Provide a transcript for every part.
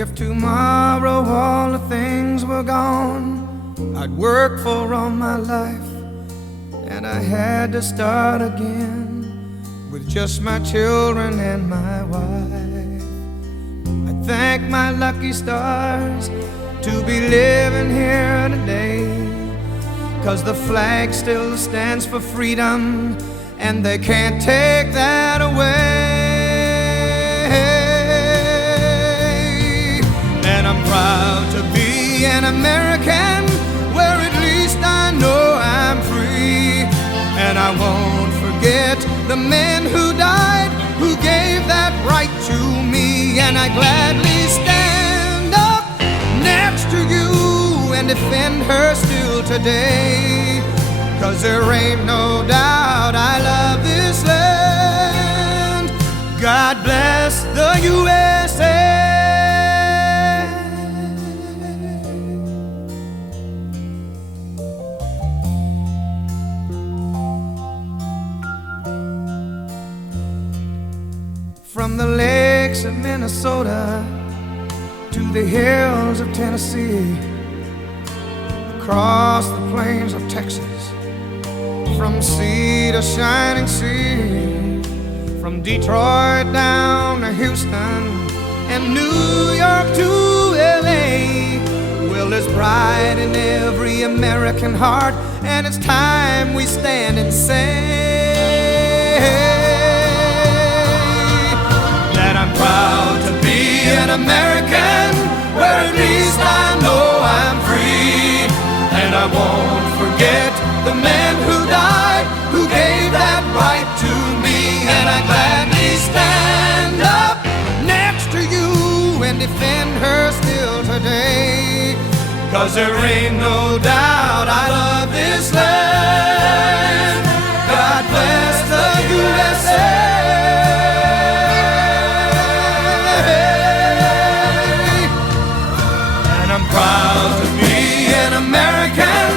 If tomorrow all the things were gone I'd work for all my life, and I had to start again with just my children and my wife. I thank my lucky stars to be living here today, 'cause the flag still stands for freedom, and they can't take that away. And I'm proud to be an American, where at least I know I'm free. And I won't forget the men who died, who gave that right to me. And I gladly stand up next to you and defend her still today, 'cause there ain't no doubt I love this land. God bless the USA. From the lakes of Minnesota to the hills of Tennessee, across the plains of Texas, from sea to shining sea, from Detroit down to Houston and New York to LA. Well, there's pride in every American heart, and it's time we stand and say that I'm proud to be an American, where at least I know I'm free. And I won't forget the men who died, who gave that right to me. And I gladly stand up next to you and defend her still today, 'cause there ain't no doubt I love this land. God bless the USA. Proud to be an American,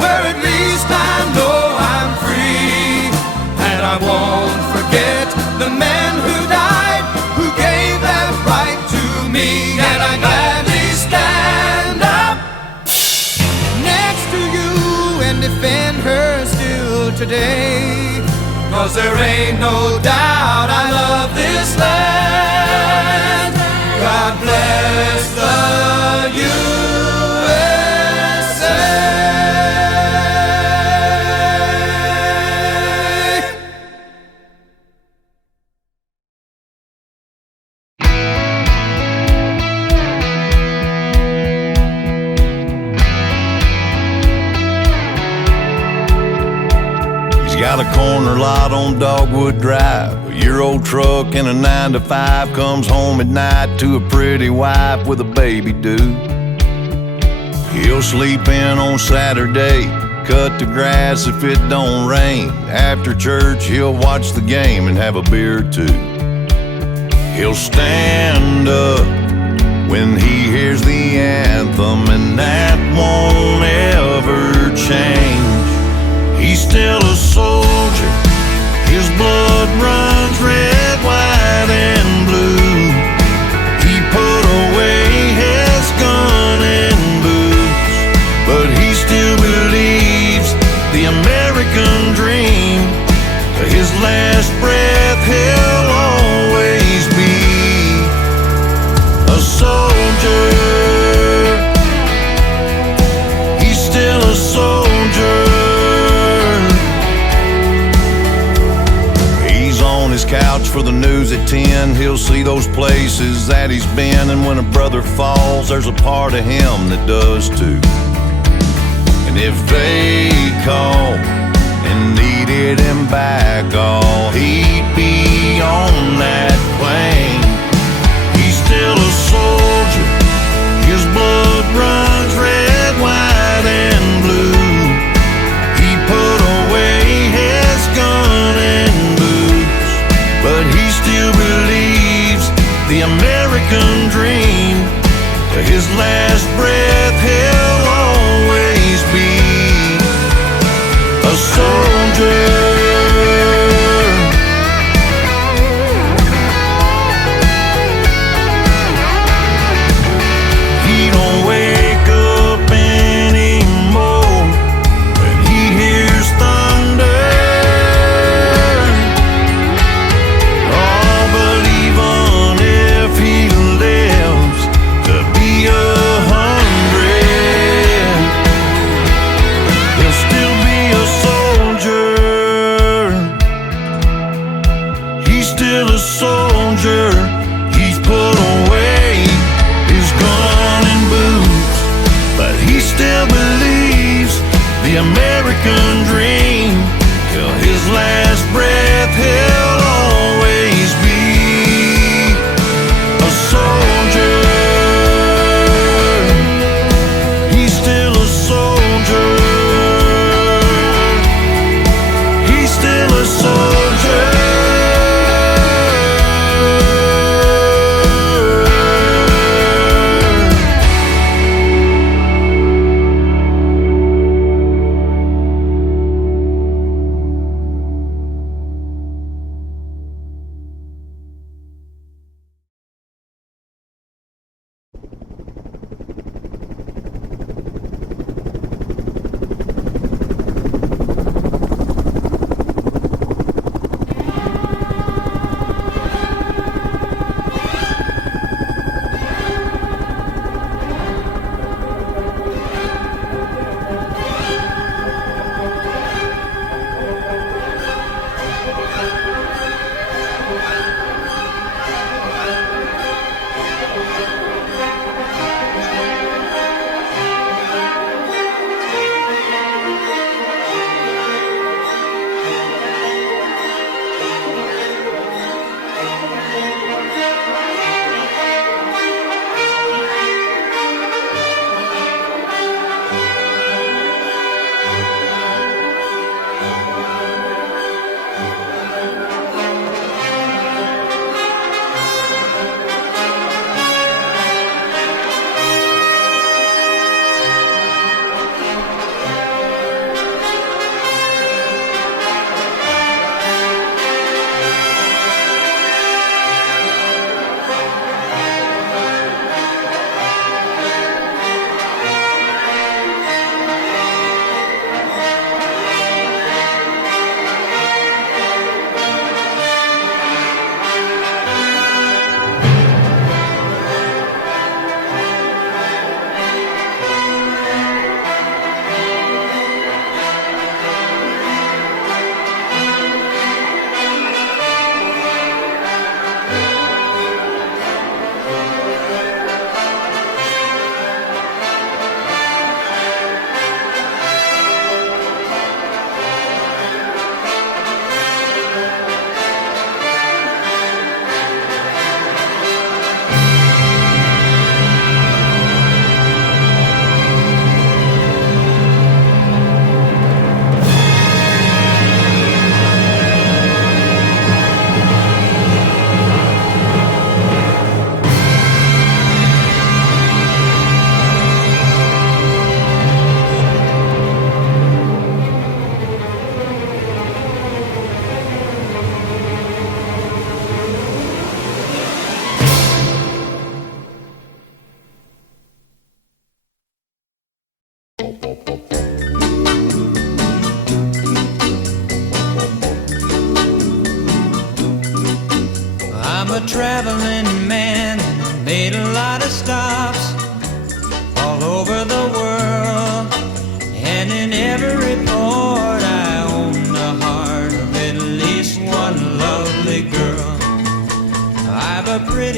where at least I know I'm free. And I won't forget the men who died, who gave that right to me. And I gladly stand up next to you and defend her still today, 'cause there ain't no doubt I love this land. God bless the USA. He's got a corner lot on Dogwood Drive. A year-old truck and a 9-to-5, comes home at night to a pretty wife with a baby due. He'll sleep in on Saturday, cut the grass if it don't rain. After church, he'll watch the game and have a beer or two. He'll stand up when he hears the anthem, and that won't ever change. He's still a soldier, his blood runs red, white, and blue. He put away his gun and boots, but he still believes the American dream. To his last breath, he'll always be a soldier. He's still a soldier. He's on his couch for the news at 10. He'll see those places that he's been, and when a brother falls, there's a part of him that does too. And if they call and needed him back, all he'd be on that plane. He's still a soldier, his blood runs red, white, and blue. He put away his gun and boots, but he still believes the American dream. To his last breath, he'll always be a soldier.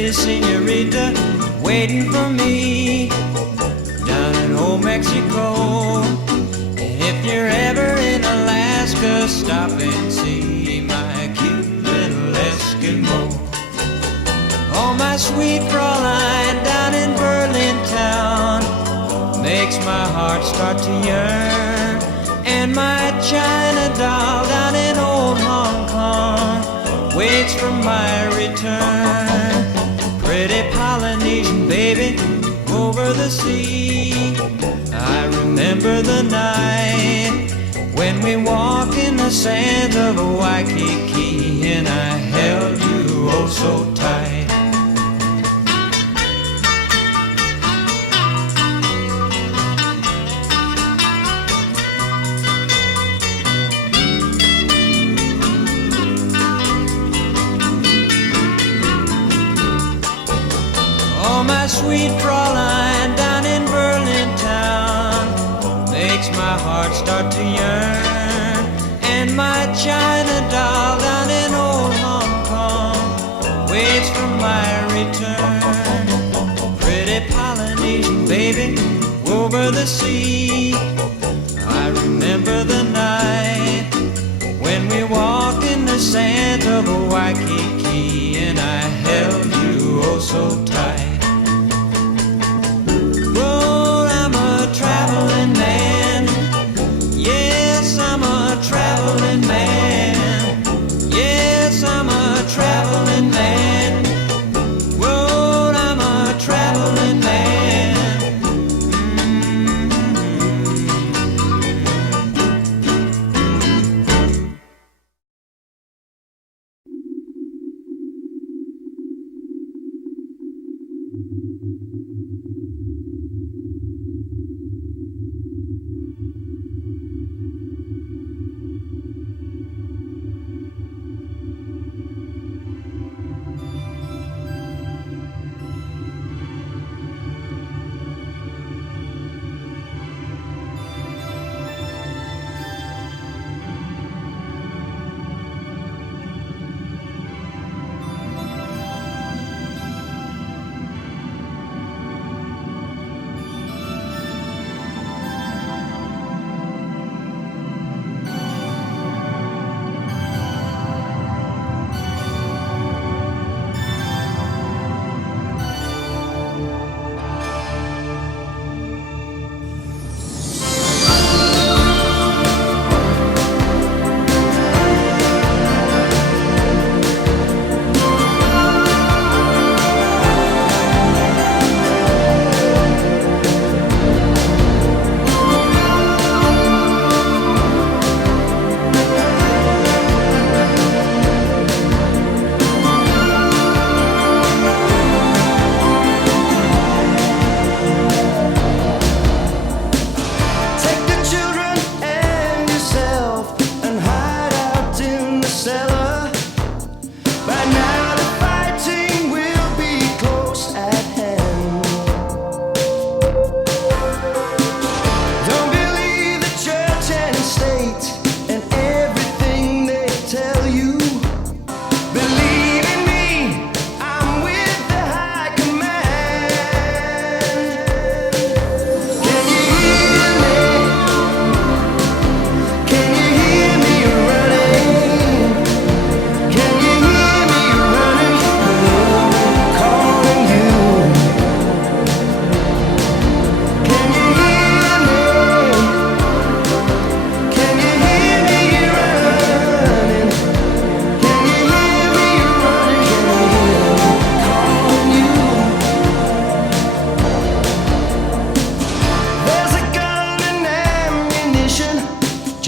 pretty senorita waiting for me down in old Mexico. And if you're ever in Alaska, stop and see my cute little Eskimo. Oh, my sweet Fraulein down in Berlin town makes my heart start to yearn. And my China doll down in old Hong Kong waits for my return. Pretty Polynesian baby over the sea, I remember the night when we walked in the sands of Waikiki, and I held you oh so tight. Oh, my sweet Fraulein down in Berlin town makes my heart start to yearn. And my China doll down in old Hong Kong waits for my return. Pretty Polynesian baby over the sea, I remember the night when we walked in the sands of Waikiki, and I held you oh so tight. Traveling man, yes, I'm a traveling man. Yes, I'm a traveling man. Whoa, I'm a traveling man.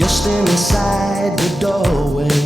just inside the doorway.